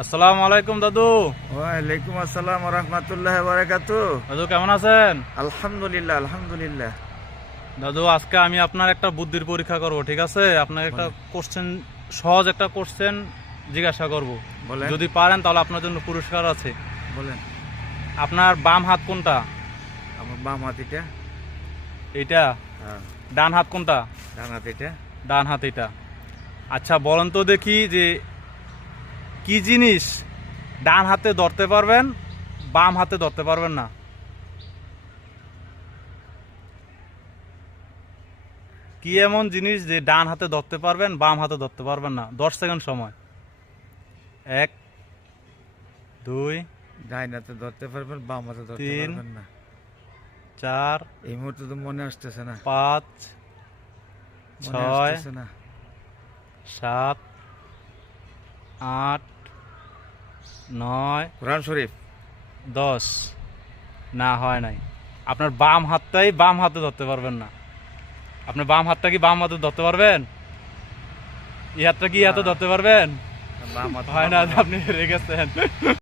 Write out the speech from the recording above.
আসসালামু আলাইকুম দাদু। ওয়ালাইকুম আসসালাম ওয়া রাহমাতুল্লাহি ওয়া বারাকাতুহু। দাদু কেমন আছেন? আলহামদুলিল্লাহ আলহামদুলিল্লাহ। দাদু আজকে আমি আপনার একটা বুদ্ধির পরীক্ষা করব, ঠিক আছে? আপনার একটা বলেন। কোশ্চেন, সহজ একটা কোশ্চেন জিজ্ঞাসা করব। বলেন যদি পারেন তাহলে আপনার জন্য পুরস্কার আছে। বলেন। আপনার বাম হাত কোনটা? আমার বাম হাত এটা। এইটা। হ্যাঁ। ডান হাত কোনটা? ডান হাত এটা। ডান হাত এটা। আচ্ছা বলেন তো দেখি যে কি জিনিস ডান হাতে ধরতে পারবেন, বাম হাতে ধরতে পারবেন না? কি এমন জিনিস যে ডান হাতে ধরতে পারবেন, বাম হাতে ধরতে পারবেন না? 10 সেকেন্ড সময়। 1, 2, ডাইন হাতে ধরতে পারবেন, বাম হাতে ধরতে 3, পারবেন না। 4, এই মুহূর্তে তো মনে আসতেছে না। 5, মনে 6, আসতেছে না। 7, 8, 9, কোরআন শরীফ। 10। না, হয় নাই। আপনার বাম হাতটাই বাম হাতে ধরতে পারবেন না। আপনি বাম হাতটা কি বাম হাতে ধরতে পারবেন? এই হাতটা কি এই হাতে ধরতে পারবেন? বাম হাত হয় না, আপনি হেরে গেছেন।